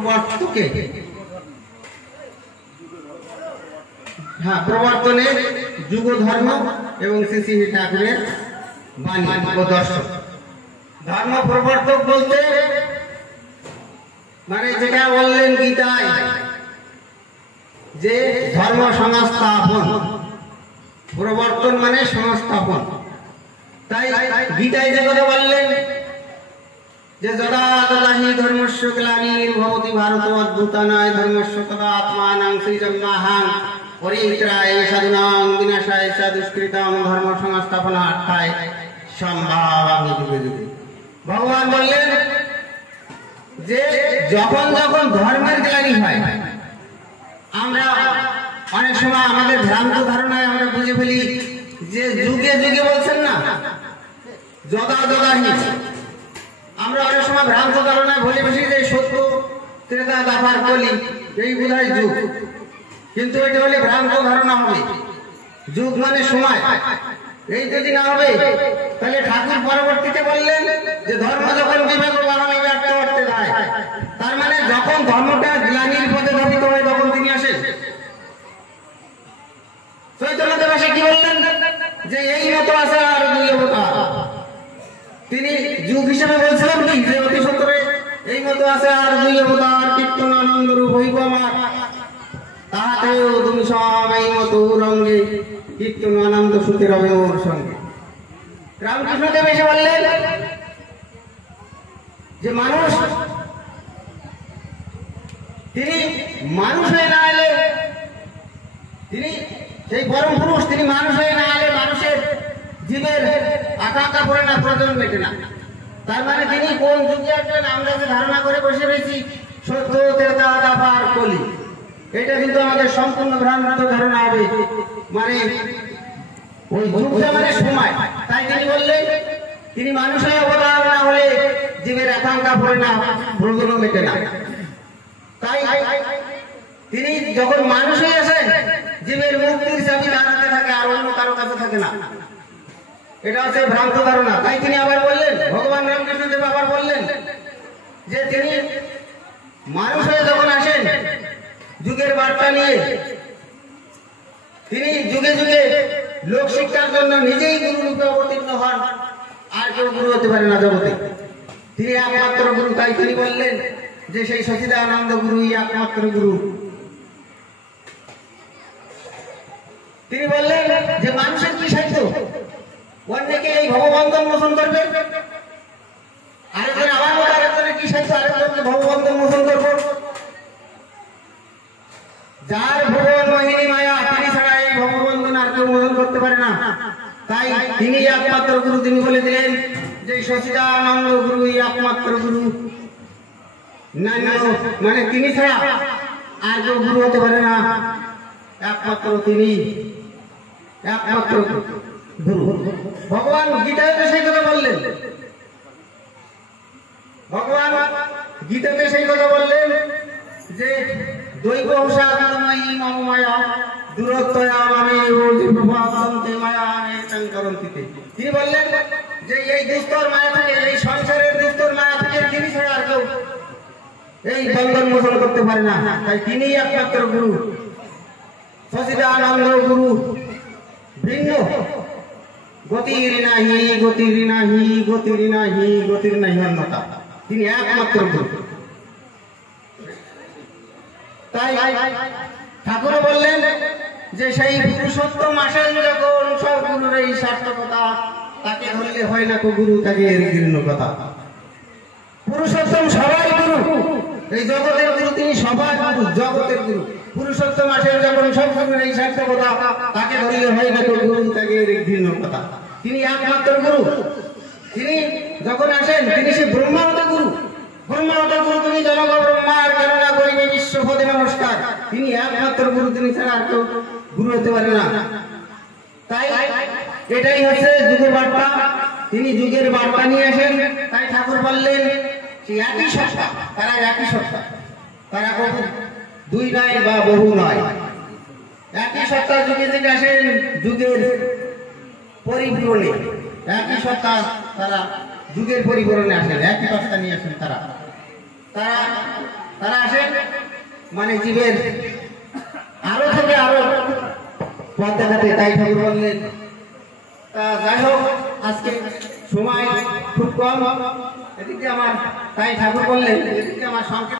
প্রবর্তকে প্রবর্তনের যুগ ধর্ম এবং শ্রী ঠাকুরের বাণী ও দর্শন। ধর্ম প্রবর্তক বলতে মানে যেটা বললেন গীতায় যে ধর্ম সংস্থাপন, প্রবর্তন মানে সংস্থাপন। তাই গীতায় যে কথা বললেন যে যদা তদা হি ধর্মস্য গ্লানির্ভবতি ভারত অদ্ভুতানায় ধর্মস্য তদা আত্মানাং সৃজন্মাহাং পরিত্রায় সাধুনাং বিনাশায় চ দুষ্কৃতাং ধর্ম সংস্থাপনার্থায় সম্ভাবামি যুগে যুগে। ভগবান বললেন যে যখন যখন ধর্মের গ্লানি হয়, আমরা অনেক সময় আমাদের ভ্রান্ত ধারণায় আমরা বুঝে ফেলি যে যুগে যুগে বলছেন না, যদা যদা হি। আমরা অনেক সময় ভ্রান্ত ধারণায় বলে বসি যে সত্য ত্রেতা দ্বাপর কলি এই বোধহয় যুগ, কিন্তু এটা হলে ভ্রান্ত ধারণা হবে। যুগ মানে সময়, এই যদি না হবে তাহলে ঠাকুর পরবর্তীতে বললেন যে ধর্ম যখন বিবেক বাহানে ব্যর্থ করতে যায়, তার মানে যখন ধর্মটা গ্লানির পথে ধাবিত হয় তখন তিনি আসেন। চৈতন্যদেব এসে কি বললেন যে এই মতো আছে আর দুই অবতার। তিনি যুগ হিসেবে বলছিলেন কি যে অতি সত্তরে এই মতো আছে আর দুই অবতার, কীর্তন আনন্দ রূপ হইব আমার, তাহাতেও তুমি সব এই মতো রঙ্গে কীর্তন আনন্দ সুখে রবে ওর সঙ্গে। রামকৃষ্ণদেব এসে বললেন যে মানুষ তিনি মানুষ হয়ে না এলে, তিনি সেই পরম পুরুষ, তিনি মানুষ হয়ে না এলে মানুষের জীবের আকাঙ্ক্ষা পড়ে না, প্রয়োজন মেটে না। তার মানে তিনি কোন যুগে আসবেন আমরা যে ধারণা করে বসে রয়েছি সত্য ত্রেতা দ্বাপর কলি, এটা কিন্তু আমাদের সম্পূর্ণ ভ্রান্ত ধারণা হবে। মানে ওই যুগটা মানে সময়। তাই তিনি বললেন তিনি মানুষ হয়ে অবতার না হলে জীবের আকাঙ্ক্ষা পড়ে না, প্রয়োজন মেটে না। তাই তিনি যখন মানুষ হয়ে আসেন জীবের মুক্তির চাবি তার হাতে থাকে, আর অন্য কারো কাছে থাকে না। এটা হচ্ছে ভ্রান্ত ধারণা। তাই তিনি আবার বললেন, ভগবান রামকৃষ্ণদেব আবার বললেন যে তিনি মানুষ হয়ে যখন আসেন যুগের বার্তা নিয়ে, তিনি যুগে যুগে লোক শিক্ষার জন্য নিজেই গুরু রূপে অবতীর্ণ হন, আর কেউ গুরু হতে পারে না জগতে, তিনি একমাত্র গুরু। তাই তিনি বললেন যে সেই সচিদানন্দ গুরুই একমাত্র গুরু। তিনি বললেন যে মানুষের কি সাধ্য, অন্যকে এই ভববন্ধন মোচন করবে, আরেকজন আবার বলে আরেকজনের কি সাধ্য, আরেকজনকে ভববন্ধন মোচন করব। যার ভুবন মোহিনী মায়া, তিনি ছাড়া এই ভববন্ধন আর কেউ মোচন করতে পারে না। তাই তিনি একমাত্র গুরু। তিনি বলে দিলেন যে সচিদানন্দ গুরুই একমাত্র গুরু, মানে তিনি ছাড়া আর কেউ গুরু হতে পারে না, একমাত্র তিনি, একমাত্র গুরু। ভগবান গীতাতে সেই কথা বললেন, ভগবান গীতাতে সেই কথা বললেন যে দৈব সাধনময়ী মম মায়া দূরত্বয়া মামে প্রভাবন্তে মায়া নেতং করন্তিতে। তিনি বললেন যে এই দুস্তর মায়া থেকে, এই সংসারের দুস্তর মায়া থেকে তিনি ছাড়া আর কেউ এই বন্ধন মোচন করতে পারে না। তাই তিনি একমাত্র গুরু, সচিদানন্দ গুরু। ভিন্ন গতির নাহি গতির নাহি গতির নাহি গতির নাহি অন্যতা, তিনি একমাত্র গুরু। তাই ঠাকুর বললেন যে সেই পুরুষোত্তম আসেন যখন সব গুরুর এই সার্থকতা, তাকে ধরলে হয় না কো গুরু, তাকে জীর্ণ কথা। পুরুষোত্তম সবাই গুরু, এই জগতের গুরু, তিনি সবাই গুরু, জগতের গুরু। পুরুষোত্তম আসেন যখন সব গুরুর এই সার্থকতা, তাকে ধরলে হয় না কো গুরু, তাকে জীর্ণ কথা। তিনি একমাত্র গুরু। তিনি যখন আসেন তিনি সে ব্রহ্মাবত গুরু, ব্রহ্মাবত গুরু। তিনি জনক ব্রহ্মার গণনা করিবে বিশ্বপদে নমস্কার, তিনি একমাত্র গুরু, তিনি ছাড়া আর কেউ গুরু হতে পারে না। তাই এটাই হচ্ছে যুগের বার্তা, তিনি যুগের বার্তা নিয়ে আসেন। তাই ঠাকুর বললেন একই সত্তা, তারা একই সত্তা, তারা দুই নয় বা বহু নয়, একই সত্তা যুগে থেকে আসেন যুগের পরিপূরণে, একই সত্তা তারা যুগের পরিপূরণে আসেন, একই সত্তা নিয়ে আসেন। তারা তারা আসেন মানে জীবের আরো থেকে আরো পথ দেখাতে, তাই ঠাকুর বললেন। তা যাই হোক, আজকে সময় খুব কম, এদিকে আমার, তাই ঠাকুর বললেন এদিকে আমার সংক্ষেপ